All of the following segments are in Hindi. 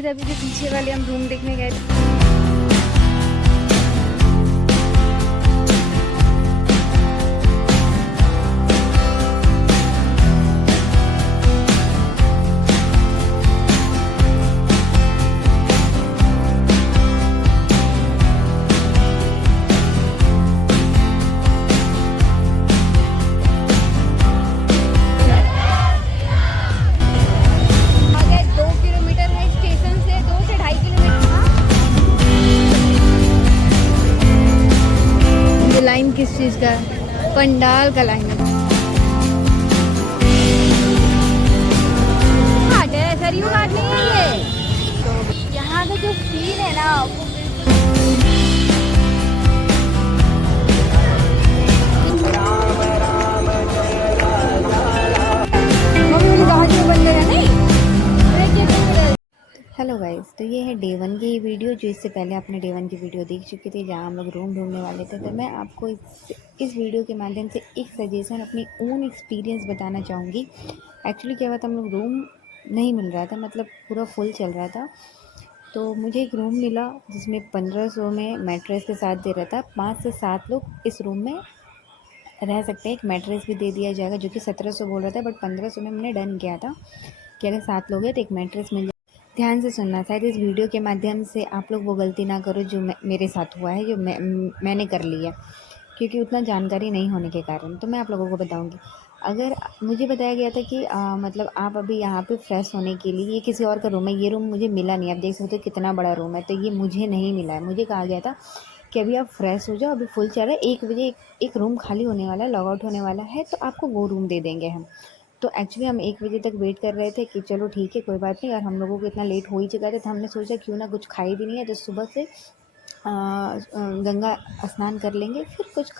गाइस अभी जो पीछे वाले हम रूम देखने गए थे। लाइन किस चीज़ का है? पंडाल का लाइन है। सरयू घाट नहीं है ये। तो यहाँ का जो सीन है ना वो बन गया नहीं। हेलो गाइस, तो ये है डे 1 की वीडियो, जो इससे पहले आपने डे 1 की वीडियो देख चुके थे जहाँ हम लोग रूम ढूंढने वाले थे। तो मैं आपको इस वीडियो के माध्यम से एक सजेशन, अपनी ओन एक्सपीरियंस बताना चाहूँगी। एक्चुअली क्या हुआ था, हम लोग रूम नहीं मिल रहा था, मतलब पूरा फुल चल रहा था। तो मुझे एक रूम मिला जिसमें 1500 में मैट्रेस के साथ दे रहा था। 5 से 7 लोग इस रूम में रह सकते हैं। एक मैट्रेस भी दे दिया जाएगा, जो कि 1700 बोल रहा था, बट 1500 में मैंने डन किया था कि अगर 7 लोग हैं तो एक मैट्रेस मिल जाए। ध्यान से सुनना, शायद इस वीडियो के माध्यम से आप लोग वो गलती ना करो जो मेरे साथ हुआ है, जो मैंने कर लिया, क्योंकि उतना जानकारी नहीं होने के कारण। तो मैं आप लोगों को बताऊंगी। अगर मुझे बताया गया था कि मतलब आप अभी यहाँ पे फ्रेश होने के लिए, ये किसी और का रूम है, ये रूम मुझे मिला नहीं। आप देख सकते हो कितना बड़ा रूम है, तो ये मुझे नहीं मिला है। मुझे कहा गया था कि अभी आप फ्रेश हो जाओ, अभी फुल चल रहा है, 1 बजे एक रूम खाली होने वाला है, लॉग आउट होने वाला है, तो आपको वो रूम दे देंगे हम। तो एक्चुअली हम 1 बजे तक वेट कर रहे थे कि चलो ठीक है, कोई बात नहीं। और हम लोगों को इतना लेट हो ही चुका था, तो हमने सोचा क्यों ना कुछ खाई भी नहीं है, तो सुबह से गंगा स्नान कर लेंगे, फिर कुछ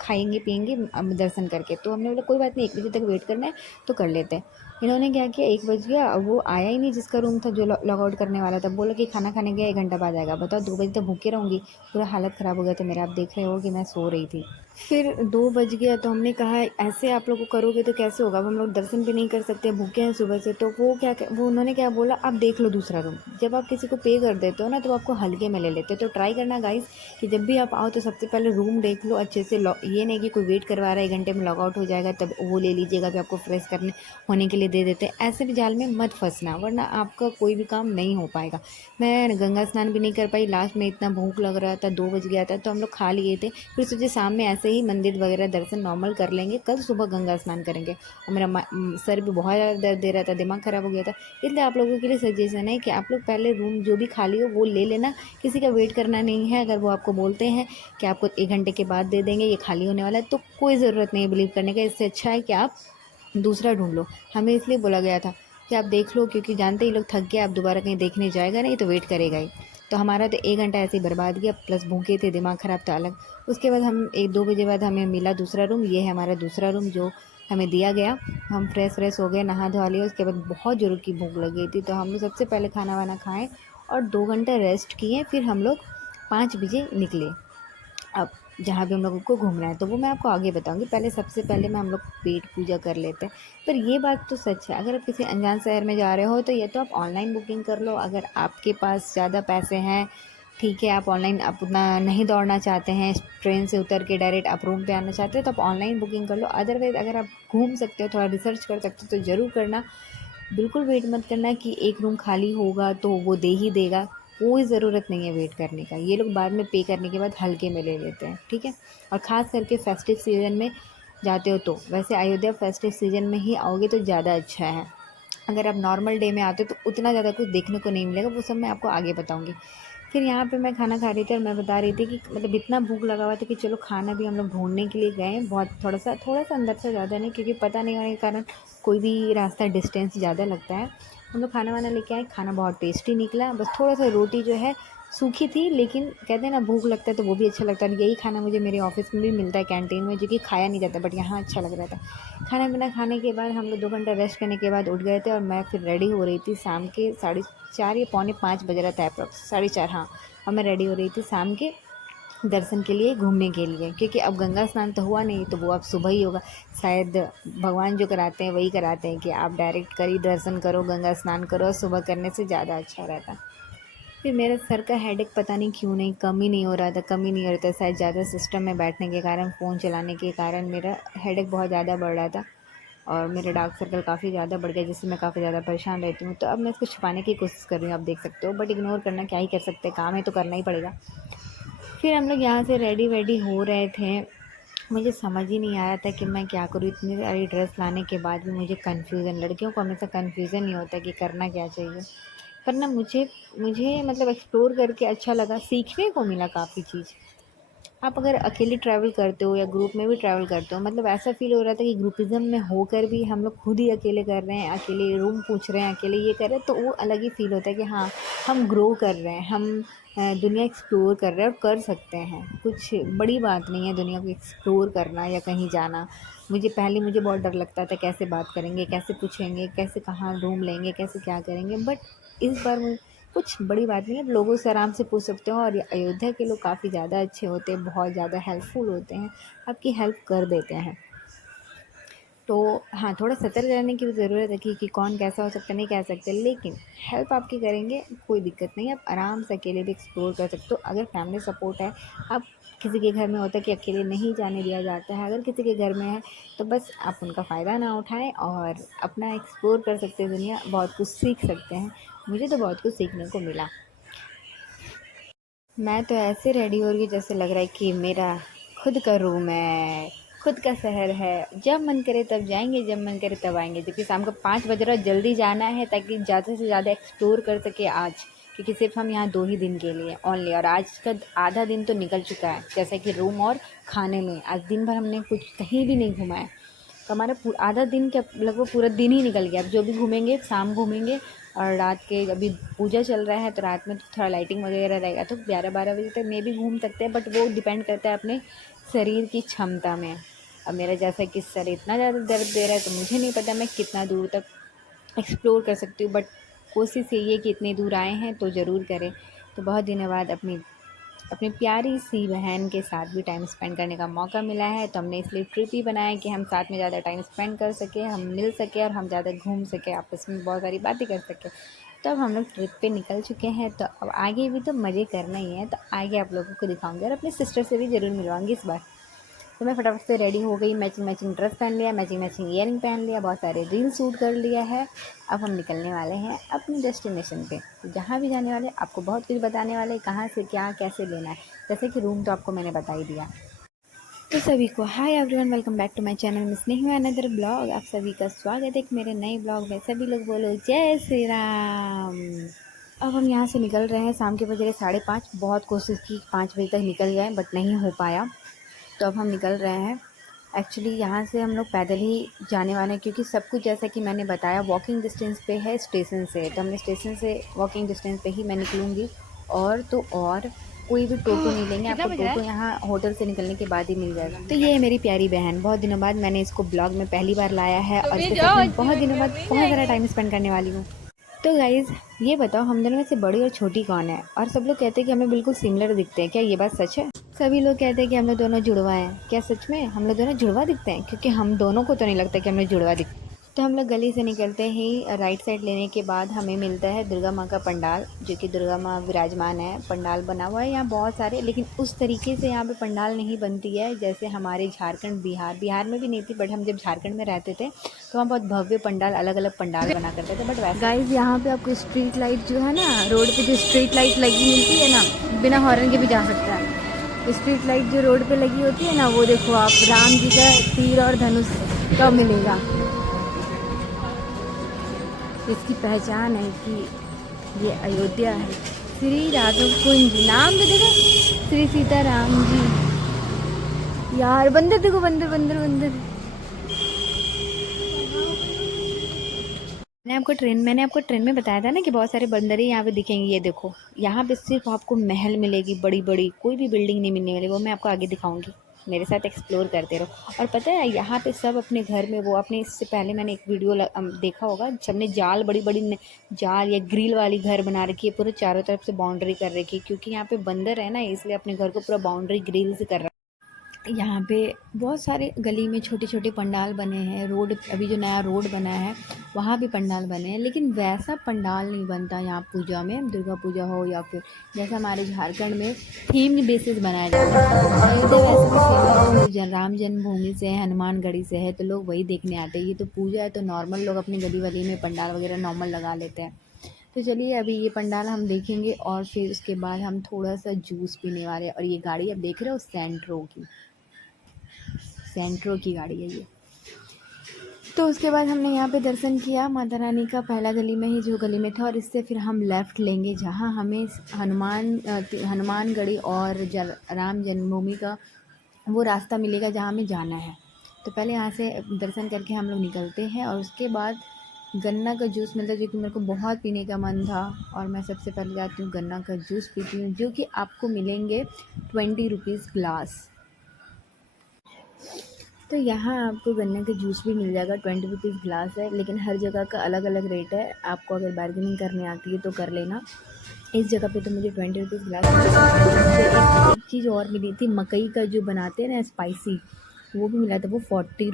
खाएंगे पिएंगे दर्शन करके। तो हमने बोला कोई बात नहीं, 1 बजे तक वेट करना है तो कर लेते हैं। इन्होंने क्या किया, 1 बज गया, अब वो आया ही नहीं जिसका रूम था, जो लॉग आउट करने वाला था। बोला कि खाना खाने गया, 1 घंटा बाद आएगा। बताओ, 2 बजे तक भूखे रहूँगी? पूरा हालत ख़राब हो गया था मेरा। आप देख रहे हो कि मैं सो रही थी। फिर 2 बज गया, तो हमने कहा ऐसे आप लोग करोगे तो कैसे होगा, अब हम लोग दर्शन भी नहीं कर सकते, भूखे हैं सुबह से। तो वो उन्होंने क्या बोला, आप देख लो दूसरा रूम। जब आप किसी को पे कर देते हो ना, तो आपको हल्के में ले लेते हो। तो ट्राई करना गाइस कि जब भी आप आओ तो सबसे पहले रूम देख लो अच्छे से। ये नहीं कि कोई वेट करवा रहा है, 1 घंटे में लॉग आउट हो जाएगा तब वो ले लीजिएगा, भी आपको फ्रेश करने होने के लिए दे देते हैं। ऐसे भी जाल में मत फंसना, वरना आपका कोई भी काम नहीं हो पाएगा। मैं गंगा स्नान भी नहीं कर पाई, लास्ट में इतना भूख लग रहा था, 2 बज गया था, तो हम लोग खा लिए थे। फिर सोचे शाम में ऐसे ही मंदिर वगैरह दर्शन नॉर्मल कर लेंगे, कल सुबह गंगा स्नान करेंगे। और मेरा सर भी बहुत ज़्यादा दर्द दे रहा था, दिमाग ख़राब हो गया था। इसलिए आप लोगों के लिए सजेशन है कि आप लोग पहले रूम जो भी खाली हो वो ले लेना, किसी का वेट करना नहीं है। अगर वो आपको बोलते हैं कि आपको 1 घंटे के बाद दे देंगे, ये खाली होने वाला है, तो कोई ज़रूरत नहीं है बिलीव करने का। इससे अच्छा है कि आप दूसरा ढूंढ लो। हमें इसलिए बोला गया था कि आप देख लो, क्योंकि जानते ही लोग थक गए, आप दोबारा कहीं देखने जाएगा नहीं तो वेट करेगा ही। तो हमारा तो 1 घंटा ऐसे ही बर्बाद गया, प्लस भूखे थे, दिमाग ख़राब था अलग। उसके बाद हम 1-2 बजे बाद हमें मिला दूसरा रूम। ये है हमारा दूसरा रूम जो हमें दिया गया। हम फ्रेश हो गए, नहा धोवा लिया। उसके बाद बहुत ज़ोर की भूख लग गई थी, तो हम लोग सबसे पहले खाना वाना खाएँ और 2 घंटा रेस्ट किए। फिर हम लोग 5 बजे निकले। अब जहाँ भी हम लोगों को घूमना है तो वो मैं आपको आगे बताऊंगी। पहले सबसे पहले मैं हम लोग पेट पूजा कर लेते हैं। पर ये बात तो सच है, अगर आप किसी अनजान शहर में जा रहे हो तो ये तो आप ऑनलाइन बुकिंग कर लो। अगर आपके पास ज़्यादा पैसे हैं, ठीक है, आप ऑनलाइन, आप उतना नहीं दौड़ना चाहते हैं, ट्रेन से उतर के डायरेक्ट आप रूम पे आना चाहते हो, तो आप ऑनलाइन बुकिंग कर लो। अदरवाइज़ अगर आप घूम सकते हो, थोड़ा रिसर्च कर सकते हो, तो ज़रूर करना। बिल्कुल वेट मत करना कि एक रूम खाली होगा तो वो दे ही देगा। कोई ज़रूरत नहीं है वेट करने का। ये लोग बाद में पे करने के बाद हल्के में ले लेते हैं, ठीक है। और ख़ास करके फेस्टिव सीज़न में जाते हो तो, वैसे अयोध्या फेस्टिव सीज़न में ही आओगे तो ज़्यादा अच्छा है। अगर आप नॉर्मल डे में आते हो तो उतना ज़्यादा कुछ देखने को नहीं मिलेगा, वो सब मैं आपको आगे बताऊँगी। फिर यहाँ पे मैं खाना खा रही थी और मैं बता रही थी कि मतलब इतना भूख लगा हुआ था कि चलो खाना भी हम लोग ढूंढने के लिए गए। बहुत थोड़ा सा अंदर से, ज़्यादा नहीं, क्योंकि पता नहीं होने के कारण कोई भी रास्ता डिस्टेंस ज़्यादा लगता है। हम लोग खाना वाना लेके आए, खाना बहुत टेस्टी निकला। बस थोड़ा सा रोटी जो है सूखी थी, लेकिन कहते हैं ना भूख लगता है तो वो भी अच्छा लगता है। यही खाना मुझे मेरे ऑफिस में भी मिलता है कैंटीन में, जो कि खाया नहीं जाता, बट यहाँ अच्छा लग रहा था। खाना पीना खाने के बाद हम लोग 2 घंटा रेस्ट करने के बाद उठ गए थे, और मैं फिर रेडी हो रही थी। शाम के 4:30 या 4:45 बज रहा था अप्रॉक्स, 4:30, हाँ। और मैं रेडी हो रही थी शाम के दर्शन के लिए, घूमने के लिए, क्योंकि अब गंगा स्नान तो हुआ नहीं, तो वो अब सुबह ही होगा। शायद भगवान जो कराते हैं वही कराते हैं कि आप डायरेक्ट करी दर्शन करो, गंगा स्नान करो, और सुबह करने से ज़्यादा अच्छा रहता। फिर मेरा सर का हेडेक पता नहीं क्यों नहीं कम ही नहीं हो रहा था, कम ही नहीं हो रहा था। शायद ज़्यादा सिस्टम में बैठने के कारण, फ़ोन चलाने के कारण मेरा हेडेक बहुत ज़्यादा बढ़ रहा था, और मेरा डार्क सर्कल काफ़ी ज़्यादा बढ़ गया, जिससे मैं काफ़ी ज़्यादा परेशान रहती हूँ। तो अब मैं इसको छुपाने की कोशिश कर रही हूँ, आप देख सकते हो, बट इग्नोर करना क्या ही कर सकते हैं, काम है तो करना ही पड़ेगा। फिर हम लोग यहाँ से रेडी वेडी हो रहे थे। मुझे समझ ही नहीं आ रहा था कि मैं क्या करूँ। इतनी सारी ड्रेस लाने के बाद भी मुझे कन्फ्यूज़न, लड़कियों को हमेशा कन्फ्यूज़न ही होता है कि करना क्या चाहिए। पर ना मुझे मुझे मतलब एक्सप्लोर करके अच्छा लगा, सीखने को मिला काफ़ी चीज़। आप अगर अकेले ट्रैवल करते हो या ग्रुप में भी ट्रैवल करते हो, मतलब ऐसा फ़ील हो रहा था कि ग्रुपिज़्म में होकर भी हम लोग खुद ही अकेले कर रहे हैं, अकेले रूम पूछ रहे हैं, अकेले ये कर रहे हैं, तो वो अलग ही फ़ील होता है कि हाँ, हम ग्रो कर रहे हैं, हम दुनिया एक्सप्लोर कर रहे हैं और कर सकते हैं। कुछ बड़ी बात नहीं है दुनिया को एक्सप्लोर करना या कहीं जाना। मुझे बहुत डर लगता था, कैसे बात करेंगे, कैसे पूछेंगे, कैसे कहाँ रूम लेंगे, कैसे क्या करेंगे, बट इस बार कुछ बड़ी बात नहीं है, लोगों से आराम से पूछ सकते हो। और अयोध्या के लोग काफ़ी ज़्यादा अच्छे होते हैं, बहुत ज़्यादा हेल्पफुल होते हैं, आपकी हेल्प कर देते हैं। तो हाँ, थोड़ा सतर्क रहने की भी ज़रूरत है कि कौन कैसा हो सकता है नहीं कह सकते, लेकिन हेल्प आपकी करेंगे, कोई दिक्कत नहीं है। आप आराम से अकेले भी एक्सप्लोर कर सकते हो अगर फैमिली सपोर्ट है। अब किसी के घर में होता है कि अकेले नहीं जाने दिया जाता है, अगर किसी के घर में है तो बस आप उनका फ़ायदा ना उठाएं और अपना एक्सप्लोर कर सकते हैं दुनिया, बहुत कुछ सीख सकते हैं। मुझे तो बहुत कुछ सीखने को मिला। मैं तो ऐसे रेडी हो रही हूँ जैसे लग रहा है कि मेरा खुद का रूम है, खुद का शहर है। जब मन करे तब जाएंगे, जब मन करे तब आएंगे। जबकि शाम का 5 बज रहा है, जल्दी जाना है ताकि ज़्यादा से ज़्यादा एक्सप्लोर कर सके आज, क्योंकि सिर्फ हम यहाँ 2 ही दिन के लिए ओनली, और आज का आधा दिन तो निकल चुका है, जैसे कि रूम और खाने में। आज दिन भर हमने कुछ कहीं भी नहीं घुमा है, तो हमारा आधा दिन क्या, लगभग पूरा दिन ही निकल गया। अब जो भी घूमेंगे शाम घूमेंगे, और रात के अभी पूजा चल रहा है तो रात में तो थोड़ा लाइटिंग वगैरह रहेगा, तो 11-12 बजे तक मैं भी घूम सकते हैं, बट वो डिपेंड करता है अपने शरीर की क्षमता में। अब मेरा जैसा कि सर इतना ज़्यादा दर्द दे रहा है, तो मुझे नहीं पता मैं कितना दूर तक एक्सप्लोर कर सकती हूँ, बट कोशिश यही है कि इतनी दूर आए हैं तो ज़रूर करें। तो बहुत दिनों बाद अपनी अपनी प्यारी सी बहन के साथ भी टाइम स्पेंड करने का मौका मिला है, तो हमने इसलिए ट्रिप ही बनाया कि हम साथ में ज़्यादा टाइम स्पेंड कर सकें, हम मिल सकें और हम ज़्यादा घूम सकें, आपस में बहुत सारी बातें कर सकें। तो अब हम लोग ट्रिप पे निकल चुके हैं, तो अब आगे भी तो मज़े करना ही है, तो आगे आप लोगों को दिखाऊंगी और अपनी सिस्टर से भी ज़रूर मिलवाऊंगी इस बार। तो मैं फटाफट से रेडी हो गई, मैचिंग मैचिंग ड्रेस पहन लिया, मैचिंग मैचिंग ईयरिंग पहन लिया, बहुत सारे रील शूट कर लिया है। अब हम निकलने वाले हैं अपनी डेस्टिनेशन पे। तो जहाँ भी जाने वाले आपको बहुत कुछ बताने वाले, कहाँ से क्या कैसे लेना है, जैसे कि रूम तो आपको मैंने बता ही दिया। तो सभी को hi everyone, welcome back to my channel miss नहीं हुआ अनदर ब्लॉग। आप सभी का स्वागत है मेरे नए ब्लॉग में। सभी लोग बोलो जय श्री राम। अब हम यहाँ से निकल रहे हैं, शाम के बज रहे 5:30। बहुत कोशिश की 5 बजे तक निकल जाए, बट नहीं हो पाया। तो अब हम निकल रहे हैं। एक्चुअली यहाँ से हम लोग पैदल ही जाने वाले हैं, क्योंकि सब कुछ जैसा कि मैंने बताया वॉकिंग डिस्टेंस पे है स्टेशन से, तो हमने स्टेशन से वॉकिंग डिस्टेंस पे ही मैं निकलूँगी। और तो और कोई भी टोटो नहीं लेंगे, आपको टोटो यहाँ होटल से निकलने के बाद ही मिल जाएगा। तो ये है मेरी प्यारी बहन, बहुत दिनों बाद मैंने इसको ब्लॉग में पहली बार लाया है, और इसके साथ मैं बहुत दिनों बाद बहुत ज़्यादा टाइम स्पेंड करने वाली हूँ। तो गाइज़ ये बताओ, हम दोनों में से बड़ी और छोटी कौन है? और सब लोग कहते हैं कि हमें बिल्कुल सिमिलर दिखते हैं, क्या ये बात सच है? सभी लोग कहते हैं कि हम लोग दोनों जुड़वा हैं, क्या सच में हम लोग दोनों जुड़वा दिखते हैं? क्योंकि हम दोनों को तो नहीं लगता कि हम लोग जुड़वा दिखते। तो हम लोग गली से निकलते ही राइट साइड लेने के बाद हमें मिलता है दुर्गा माँ का पंडाल, जो कि दुर्गा माँ विराजमान है। पंडाल बना हुआ है यहाँ बहुत सारे, लेकिन उस तरीके से यहाँ पे पंडाल नहीं बनती है जैसे हमारे झारखंड बिहार में भी नहीं थी, बट हम जब झारखंड में रहते थे तो वहाँ बहुत भव्य पंडाल, अलग अलग पंडाल बना करते थे। बट वैसे गाइज यहाँ पे आपको स्ट्रीट लाइट जो है ना, रोड पे जो स्ट्रीट लाइट लगी मिलती है ना, बिना हॉर्न के भी जा सकता है। स्ट्रीट लाइट जो रोड पे लगी होती है ना, वो देखो आप, राम जी का तीर और धनुष कब मिलेगा। इसकी पहचान है कि ये अयोध्या है। श्री राघव कुंज नाम भी देखो, श्री सीताराम जी। यार बंदर देखो, बंदर बंदर बंदर। मैंने आपको ट्रेन में बताया था ना कि बहुत सारे बंदर ही यहाँ पे दिखेंगे। ये देखो, यहाँ पे सिर्फ आपको महल मिलेगी, बड़ी बड़ी कोई भी बिल्डिंग नहीं मिलने वाली, वो मैं आपको आगे दिखाऊंगी। मेरे साथ एक्सप्लोर करते रहो। और पता है यहाँ पे सब अपने घर में वो अपने, इससे पहले मैंने एक वीडियो देखा होगा, सबने जाल बड़ी बड़ी जाल या ग्रिल वाली घर बना रखी है, पूरे चारों तरफ से बाउंड्री कर रखी है, क्योंकि यहाँ पे बंदर है ना, इसलिए अपने घर को पूरा बाउंड्री ग्रिल से कर रहा है। यहाँ पे बहुत सारे गली में छोटे छोटे पंडाल बने हैं। रोड, अभी जो नया रोड बना है वहाँ भी पंडाल बने हैं, लेकिन वैसा पंडाल नहीं बनता यहाँ पूजा में, दुर्गा पूजा हो या फिर जैसा हमारे झारखंड में थीम बेसिस बनाया जाता है। अयोध्या वैसे तो फेमस राम जन्मभूमि से है, हनुमानगढ़ी से है, तो लोग वही देखने आते हैं। ये तो पूजा है तो नॉर्मल लोग अपनी गली वली में पंडाल वगैरह नॉर्मल लगा लेते हैं। तो चलिए अभी ये पंडाल हम देखेंगे और फिर उसके बाद हम थोड़ा सा जूस पीने वाले हैं। और ये गाड़ी अब देख रहे हो सेंट्रो की गाड़ी है ये। तो उसके बाद हमने यहाँ पे दर्शन किया माता रानी का, पहला गली में ही जो गली में था, और इससे फिर हम लेफ़्ट लेंगे जहाँ हमें हनुमानगढ़ी और राम जन्मभूमि का वो रास्ता मिलेगा जहाँ हमें जाना है। तो पहले यहाँ से दर्शन करके हम लोग निकलते हैं, और उसके बाद गन्ना का जूस मिलता है जो कि मेरे को बहुत पीने का मन था, और मैं सबसे पहले जाती हूँ गन्ना का जूस पीती हूँ, जो कि आपको मिलेंगे 20 रुपीज़ ग्लास। तो यहाँ आपको गन्ने का जूस भी मिल जाएगा, 20 रुपीज़ ग्लास है, लेकिन हर जगह का अलग अलग रेट है। आपको अगर बार्गेनिंग करने आती है तो कर लेना। इस जगह पे तो मुझे 20 रुपीज़ ग्लास मुझे एक चीज़ और मिली थी, मकई का जो बनाते हैं ना स्पाइसी, वो भी मिला था। वो 40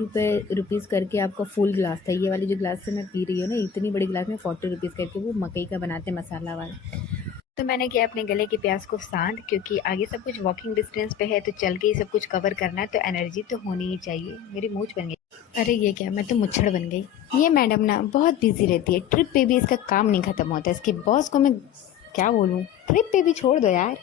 रुपीज़ करके आपका फुल ग्लास था। ये वाली जो ग्लास से मैं पी रही हूँ ना, इतनी बड़ी ग्लास में 40 रुपीज़ करके वो मकई का बनाते मसाला वाला। तो मैंने किया अपने गले की प्यास को शांत, क्योंकि आगे सब कुछ वॉकिंग डिस्टेंस पे है, तो चल के ही सब कुछ कवर करना है, तो एनर्जी तो होनी ही चाहिए। मेरी मूंछ बन गई, अरे ये क्या, मैं तो मुच्छड़ बन गई। ये मैडम ना बहुत बिजी रहती है, ट्रिप पे भी इसका काम नहीं ख़त्म होता है। इसके बॉस को मैं क्या बोलूँ, ट्रिप पे भी छोड़ दो यार।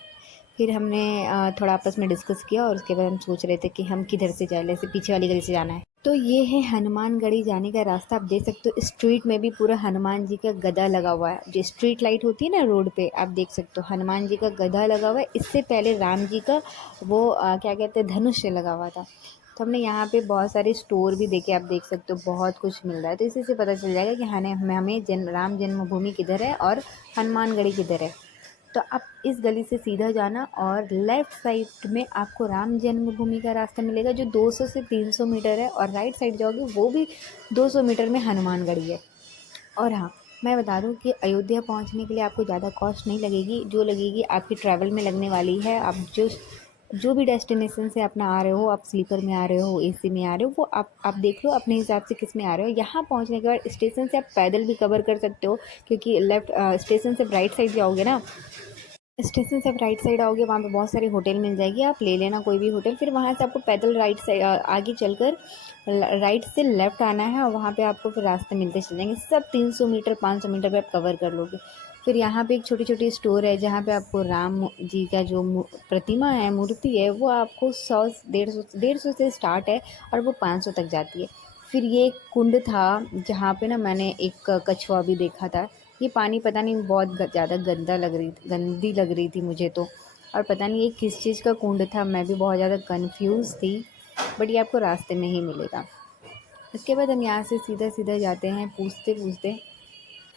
फिर हमने थोड़ा आपस में डिस्कस किया, और उसके बाद हम सोच रहे थे कि हम किधर से जाए, जैसे पीछे वाली गली से जाना है। तो ये है हनुमानगढ़ी जाने का रास्ता। आप देख सकते हो स्ट्रीट में भी पूरा हनुमान जी का गदा लगा हुआ है। जो स्ट्रीट लाइट होती है ना रोड पे, आप देख सकते हो हनुमान जी का गदा लगा हुआ है। इससे पहले राम जी का वो क्या कहते हैं, धनुष लगा हुआ था। तो हमने यहाँ पे बहुत सारे स्टोर भी देखे, आप देख सकते हो बहुत कुछ मिल रहा है। तो इसी से पता चल जाएगा कि हमें राम जन्मभूमि किधर है और हनुमानगढ़ी किधर है। तो आप इस गली से सीधा जाना, और लेफ़्ट साइड में आपको राम जन्मभूमि का रास्ता मिलेगा जो 200 से 300 मीटर है, और राइट साइड जाओगे वो भी 200 मीटर में हनुमानगढ़ी है। और हाँ, मैं बता दूं कि अयोध्या पहुंचने के लिए आपको ज़्यादा कॉस्ट नहीं लगेगी, जो लगेगी आपकी ट्रैवल में लगने वाली है। आप जो भी डेस्टिनेशन से अपना आ रहे हो, आप स्लीपर में आ रहे हो, एसी में आ रहे हो, वो आप देख लो अपने हिसाब से किस में आ रहे हो। यहाँ पहुँचने के बाद स्टेशन से आप पैदल भी कवर कर सकते हो, क्योंकि स्टेशन से राइट साइड जाओगे ना, स्टेशन से आप राइट साइड आओगे, वहाँ पे बहुत सारी होटल मिल जाएगी, आप ले लेना कोई भी होटल। फिर वहाँ से आपको पैदल राइट साइड आगे चलकर राइट से लेफ़्ट आना है, और वहाँ पे आपको फिर रास्ते मिलते चल जाएंगे। सब 300 मीटर 500 मीटर पे आप कवर कर लोगे। फिर यहाँ पे एक छोटी छोटी स्टोर है जहाँ पे आपको राम जी का जो प्रतिमा है, मूर्ति है, वो आपको 100 150 से स्टार्ट है, और वो 500 तक जाती है। फिर ये एक कुंड था जहाँ पे ना मैंने एक कछुआ भी देखा था। ये पानी पता नहीं बहुत ज़्यादा गंदी लग रही थी मुझे तो, और पता नहीं ये किस चीज़ का कुंड था, मैं भी बहुत ज़्यादा कंफ्यूज थी। बट ये आपको रास्ते में ही मिलेगा। उसके बाद हम यहाँ से सीधा सीधा जाते हैं पूछते पूछते।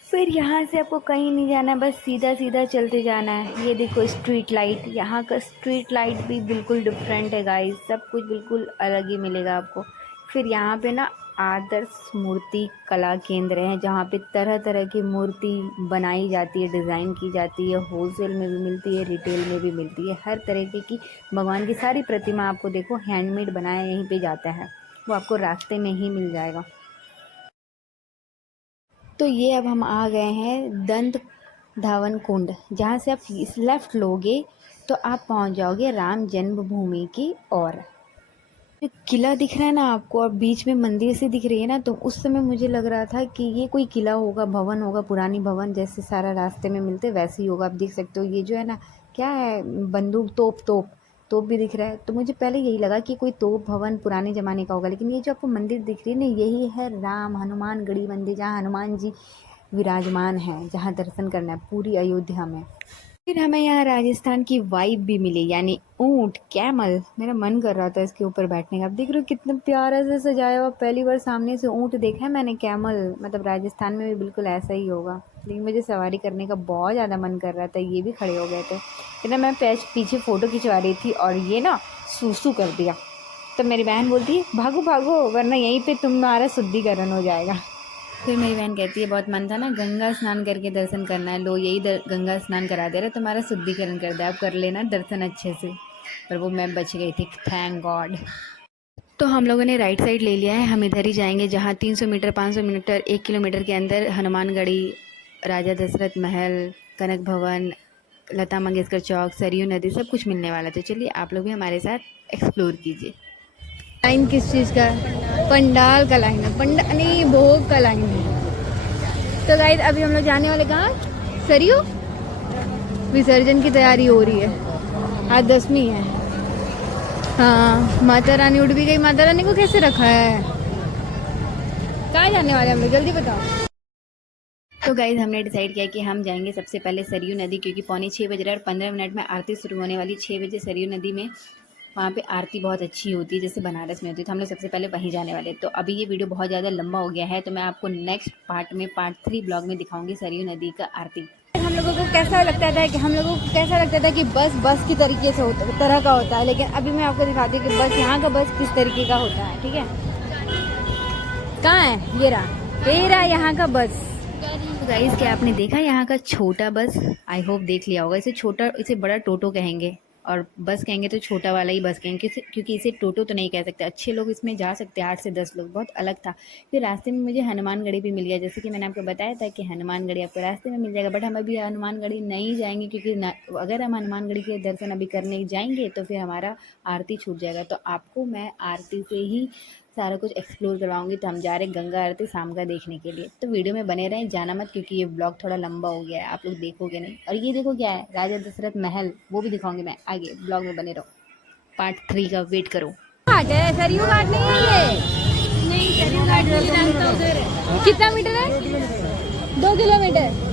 फिर यहाँ से आपको कहीं नहीं जाना है, बस सीधा सीधा चलते जाना है। ये देखो स्ट्रीट लाइट, यहाँ का स्ट्रीट लाइट भी बिल्कुल डिफरेंट है गाइस, सब कुछ बिल्कुल अलग ही मिलेगा आपको। फिर यहाँ पे ना आदर्श मूर्ति कला केंद्र है, जहाँ पे तरह तरह की मूर्ति बनाई जाती है, डिज़ाइन की जाती है। होलसेल में भी मिलती है, रिटेल में भी मिलती है। हर तरीके की भगवान की सारी प्रतिमा आपको देखो हैंडमेड बनाया यहीं पे जाता है, वो आपको रास्ते में ही मिल जाएगा। तो ये अब हम आ गए हैं दंत धावन कुंड, जहाँ से आप लेफ़्ट लोगे तो आप पहुँच जाओगे राम जन्मभूमि की ओर। जो किला दिख रहा है ना आपको, और बीच में मंदिर से दिख रही है ना, तो उस समय मुझे लग रहा था कि ये कोई किला होगा, भवन होगा, पुरानी भवन जैसे सारा रास्ते में मिलते वैसे ही होगा। आप देख सकते हो ये जो है ना, क्या है, बंदूक, तोप भी दिख रहा है। तो मुझे पहले यही लगा कि कोई तोप भवन पुराने ज़माने का होगा, लेकिन ये जो आपको मंदिर दिख रही है ना, यही है राम हनुमानगढ़ी मंदिर, जहाँ हनुमान जी विराजमान हैं, जहाँ दर्शन करना है पूरी अयोध्या में। फिर हमें यहाँ राजस्थान की वाइब भी मिली, यानी ऊँट, कैमल। मेरा मन कर रहा था इसके ऊपर बैठने का। आप देख रहे हो कितना प्यारा से सजाया हुआ, पहली बार सामने से ऊँट देखा है मैंने। कैमल मतलब राजस्थान में भी बिल्कुल ऐसा ही होगा, लेकिन मुझे सवारी करने का बहुत ज़्यादा मन कर रहा था। ये भी खड़े हो गए थे, फिर ना मैं पीछे फ़ोटो खिंचवा रही थी, और ये ना सूसू कर दिया। तो मेरी बहन बोलती है भागो भागो वरना यहीं पे तुम्हारा शुद्धिकरण हो जाएगा। फिर मेरी बहन कहती है बहुत मन था ना गंगा स्नान करके दर्शन करना है, लो यही गंगा स्नान करा दे रहा, तुम्हारा शुद्धिकरण कर दे, आप कर लेना दर्शन अच्छे से। पर वो मैं बच गई थी, थैंक गॉड। तो हम लोगों ने राइट साइड ले लिया है, हम इधर ही जाएंगे जहाँ 300 मीटर 500 मीटर 1 किलोमीटर के अंदर हनुमानगढ़ी, राजा दशरथ महल, कनक भवन, लता मंगेशकर चौक, सरयू नदी सब कुछ मिलने वाला। तो चलिए आप लोग भी हमारे साथ एक्सप्लोर कीजिए। लाइन किस चीज़ का है? पंडाल का लाइन है, पंडाल नहीं भोग का लाइन है। तो गाइस अभी हम लोग जाने वाले कहाँ? सरयू। विसर्जन की तैयारी हो रही है, आज 10वीं है। हाँ माता रानी उठ भी गई, माता रानी को कैसे रखा है? कहाँ जाने वाले हम लोग जल्दी बताओ। तो गाइज हमने डिसाइड किया कि हम जाएंगे सबसे पहले सरयू नदी, क्योंकि 5:45 बज रहा है और 15 मिनट में आरती शुरू होने वाली। 6 बजे सरयू नदी में वहाँ पे आरती बहुत अच्छी होती है जैसे बनारस में होती है, तो हम लोग सबसे पहले वहीं जाने वाले। तो अभी ये वीडियो बहुत ज़्यादा लंबा हो गया है, तो मैं आपको नेक्स्ट पार्ट में पार्ट 3 ब्लॉग में दिखाऊंगी सरयू नदी का आरती। हम लोगों को कैसा लगता था कि बस की तरीके से तरह का होता है, लेकिन अभी मैं आपको दिखाती हूँ कि बस यहाँ का बस किस तरीके का होता है। ठीक है, कहाँ है? ये रहा यहाँ का बस। गाइस क्या आपने देखा यहाँ का छोटा बस? आई होप देख लिया होगा। इसे बड़ा टोटो कहेंगे, और बस कहेंगे तो छोटा वाला ही बस कहेंगे, क्योंकि इसे टोटो तो नहीं कह सकते। अच्छे लोग इसमें जा सकते हैं, 8 से 10 लोग, बहुत अलग था। फिर रास्ते में मुझे हनुमानगढ़ी भी मिल गया, जैसे कि मैंने आपको बताया था कि हनुमानगढ़ी आपको रास्ते में मिल जाएगा। बट हम अभी हनुमानगढ़ी नहीं जाएंगे, क्योंकि अगर हम हनुमानगढ़ी के दर्शन अभी करने जाएंगे तो फिर हमारा आरती छूट जाएगा। तो आपको मैं आरती से ही सारा कुछ एक्सप्लोर करवाऊंगी। तो हम जा रहे हैं गंगा आरती शाम का देखने के लिए। तो वीडियो में बने रहें, जाना मत, क्योंकि ये ब्लॉग थोड़ा लंबा हो गया है, आप लोग देखोगे नहीं। और ये देखो क्या है, राजा दशरथ महल, वो भी दिखाऊंगी मैं आगे। ब्लॉग में बने रहो, पार्ट 3 का वेट करो। सरयू घाट नहीं है ये? नहीं, सरयू घाट कितना मीटर है? 2 किलोमीटर।